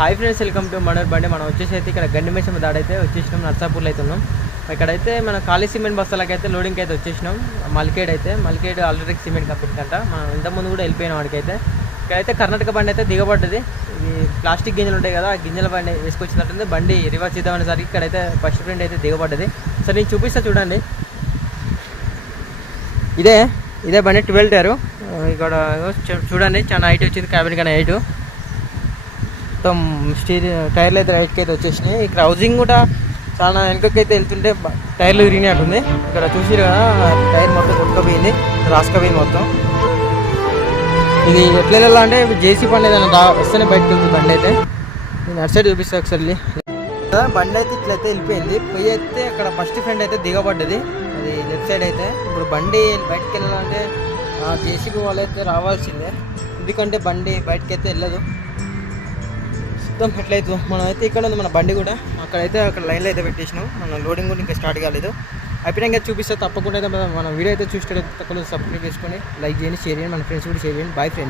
Hi friends, welcome to manor బండి. మనం వచ్చేసి అయితే ఇక్కడ గండిమేషం దాడైతే వచ్చేసినాం. నర్సాపూర్లో అయితే ఉన్నాం. ఇక్కడైతే మన ఖాళీ సిమెంట్ బస్తాలకైతే లోడింగ్కి అయితే వచ్చేసినాం. మల్కేడ్ ఆల్రెడీ సిమెంట్ కంపెనీ కంట. మనం ఇంతకుముందు కూడా వెళ్ళిపోయినాం వాడికైతే. ఇక్కడైతే కర్ణాటక బండి అయితే దిగబడ్డది. ఈ ప్లాస్టిక్ గింజలు ఉంటాయి కదా, ఆ గింజల బండి వేసుకొచ్చినట్టుంది. బండి రివర్స్ ఇద్దామనేసరికి ఇక్కడైతే ఫస్ట్ ఫ్రెండ్ అయితే దిగబడ్డది. సరే నేను చూపిస్తా చూడండి. ఇదే బండి 12 టైరు. ఇక్కడ చూడండి, చాలా హైట్ వచ్చింది. క్యాబిన్ కన్నా హైట్ మొత్తం టైర్లు అయితే రైట్కి అయితే వచ్చేసినాయి. ఇక్కడ హౌసింగ్ కూడా చాలా వెనకకైతే వెళ్తుంటే టైర్లు విరిగినట్టుంది. ఇక్కడ చూసిరు కదా, టైర్ మొత్తం కొట్టుకపోయింది, రాసుకపోయింది మొత్తం. ఇది ఎట్లా వెళ్ళాలా అంటే జేసీ బండి ఏదైనా వస్తేనే బయటకు వెళ్తుంది బండి అయితే. నేను అటు సైడ్ చూపిస్తా ఒకసారి. బండి అయితే ఇట్లయితే వెళ్ళిపోయింది. పోయి అయితే అక్కడ ఫస్ట్ ఫ్రెండ్ అయితే దిగబడ్డది, అది లెఫ్ట్ సైడ్ అయితే. ఇప్పుడు బండి బయటకు వెళ్ళాలంటే జేసీబీ వాళ్ళు అయితే రావాల్సిందే, ఎందుకంటే బండి బయటకు అయితే వెళ్ళదు. మొత్తం ఎట్లయితే మనం అయితే ఇక్కడ ఉంది మన బండి కూడా. అక్కడ లైన్లో అయితే పెట్టేసినాం. మన లోడింగ్ కూడా ఇంకా స్టార్ట్ కాలేదు. అయిపోయినా చూపిస్తే తప్పకుండా అయితే మన వీడియో అయితే చూస్తే తప్పకుండా సబ్స్క్రైబ్ చేసుకొని లైక్ చేయండి, షేర్ చేయండి, మన ఫ్రెండ్స్ కూడా షేర్ చేయండి. Bye friends.